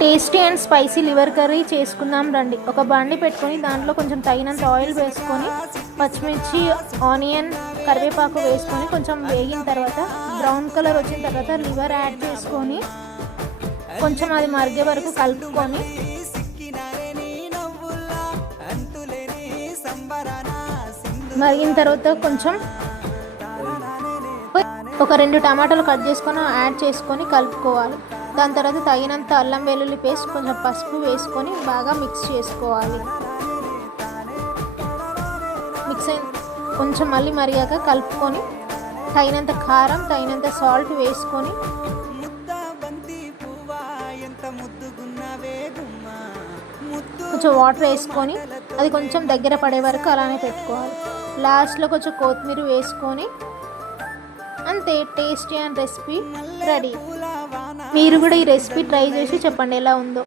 Tasty and spicy liver curry చేసుకుందాం రండి. ఒక బండి పెట్టుకొని దాంట్లో కొంచెం తగినంత ఆయిల్ వేసుకొని పచ్చిమిర్చి, ఆనియన్, కరివేపాకు వేసుకొని కొంచెం వేగిన తర్వాత బ్రౌన్ కలర్ వచ్చిన తర్వాత లివర్ యాడ్ చేసుకొని కొంచెం అది మరిగే వరకు కలుపుకొని మరిగిన తర్వాత కొంచెం ఒక 2 టమాటాలు కట్ చేసుకొని యాడ్ చేసుకొని కలుపుకోవాలి. దాని తర్వాత తగినంత అల్లం వెల్లుల్లి పేస్ట్, కొంచెం పసుపు వేసుకొని బాగా మిక్స్ చేసుకోవాలి. మిక్స్ అయిన కొంచెం మళ్ళీ మరిగాక కలుపుకొని తగినంత కారం, తగినంత సాల్ట్ వేసుకొని కొంచెం వాటర్ వేసుకొని అది కొంచెం దగ్గర పడే వరకు అలానే పెట్టుకోవాలి. లాస్ట్లో కొంచెం కొత్తిమీర వేసుకొని అంతే, టేస్టీ అండ్ రెసిపీ రెడీ. మీరు కూడా ఈ రెసిపీ ట్రై చేసి చెప్పండి ఎలా ఉందో.